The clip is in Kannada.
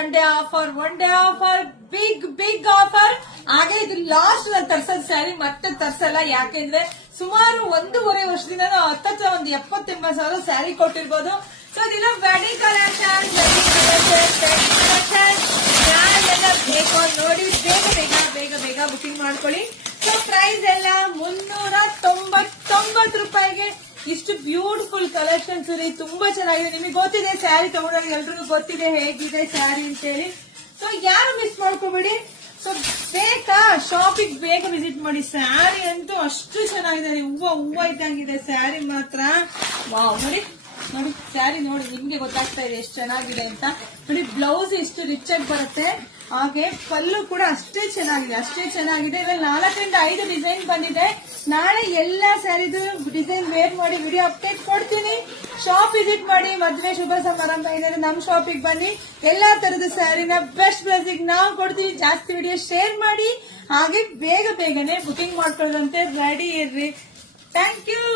Sunday offer, one day offer, big offer. ಹಾಗೆ ಇದು ಲಾಸ್ಟ್ ನಾನು ತರ್ಸೋದ್ ಸ್ಯಾರಿ, ಮತ್ತೆ ತರ್ಸಲ್ಲ. ಯಾಕೆಂದ್ರೆ ಸುಮಾರು 1.5 ವರ್ಷದಿಂದ ಹತ್ತತ್ರ ಒಂದು 70-80 ಸಾವಿರ ಸ್ಯಾರಿ ಕೊಟ್ಟಿರ್ಬೋದು. ಸೊ ಇದೆಲ್ಲ ವೆಡ್ಡಿಂಗ್ ಕಲೆಕ್ಷನ್, ಯಾರೆಲ್ಲ ಬೇಕು ನೋಡಿ ಬೇಗ ಬುಕಿಂಗ್ ಮಾಡ್ಕೊಳ್ಳಿ. ಸೊ ಪ್ರೈಸ್ ಎಲ್ಲ 399 ರೂಪಾಯಿಗೆ ಇಷ್ಟು ಬ್ಯೂಟಿಫುಲ್ ಕಲೆಕ್ಷನ್ಸ್ ರೀ. ತುಂಬಾ ಚೆನ್ನಾಗಿದೆ. ನಿಮಗೆ ಗೊತ್ತಿದೆ ಸ್ಯಾರಿ ತಗೊಂಡಾಗ ಎಲ್ರಿಗೂ ಗೊತ್ತಿದೆ ಹೇಗಿದೆ ಸ್ಯಾರಿ ಅಂತ ಹೇಳಿ. ಸೊ ಯಾರು ಮಿಸ್ ಮಾಡ್ಕೋಬೇಡಿ. ಸೊ ಬೇಕಾ ಶಾಪಿಂಗ್ ಬೇಗ ವಿಸಿಟ್ ಮಾಡಿ. ಸ್ಯಾರಿ ಅಂತೂ ಅಷ್ಟು ಚೆನ್ನಾಗಿದೆ ರೀ, ಹೂವ ಇದ್ದಂಗಿದೆ ಸ್ಯಾರಿ ಮಾತ್ರ. ವಾವ್, ನೋಡಿ ಸ್ಯಾರಿ ನೋಡಿ, ನಿಮ್ಗೆ ಗೊತ್ತಾಗ್ತಾ ಇದೆ ಎಷ್ಟು ಚೆನ್ನಾಗಿದೆ ಅಂತ. ನೋಡಿ ಬ್ಲೌಸ್ ಎಷ್ಟು ರಿಚ್ ಆಗಿ ಬರುತ್ತೆ, ಹಾಗೆ ಪಲ್ಲು ಕೂಡ ಅಷ್ಟೇ ಚೆನ್ನಾಗಿದೆ. ಇವಾಗ 4ರಿಂದ 5 ಡಿಸೈನ್ ಬಂದಿದೆ. ನಾಳೆ ಎಲ್ಲಾ ಸ್ಯಾರಿದು ಡಿಸೈನ್ ವೇರ್ ಮಾಡಿ ವಿಡಿಯೋ ಅಪ್ಡೇಟ್ ಕೊಡ್ತೀನಿ. ಶಾಪ್ ವಿಸಿಟ್ ಮಾಡಿ. ಮದುವೆ ಶುಭ ಸಮಾರಂಭ ಏನಾದ್ರೆ ನಮ್ ಶಾಪಿಗೆ ಬನ್ನಿ. ಎಲ್ಲಾ ತರದ ಸ್ಯಾರಿನ ಬೆಸ್ಟ್ ಪ್ರೈಸಿಗೆ ನಾವು ಕೊಡ್ತೀವಿ. ಜಾಸ್ತಿ ವಿಡಿಯೋ ಶೇರ್ ಮಾಡಿ, ಹಾಗೆ ಬೇಗನೆ ಬುಕಿಂಗ್ ಮಾಡ್ಕೊಳ್ಳೋದಂತೆ ರೆಡಿ ಇರ್ರಿ. Thank you.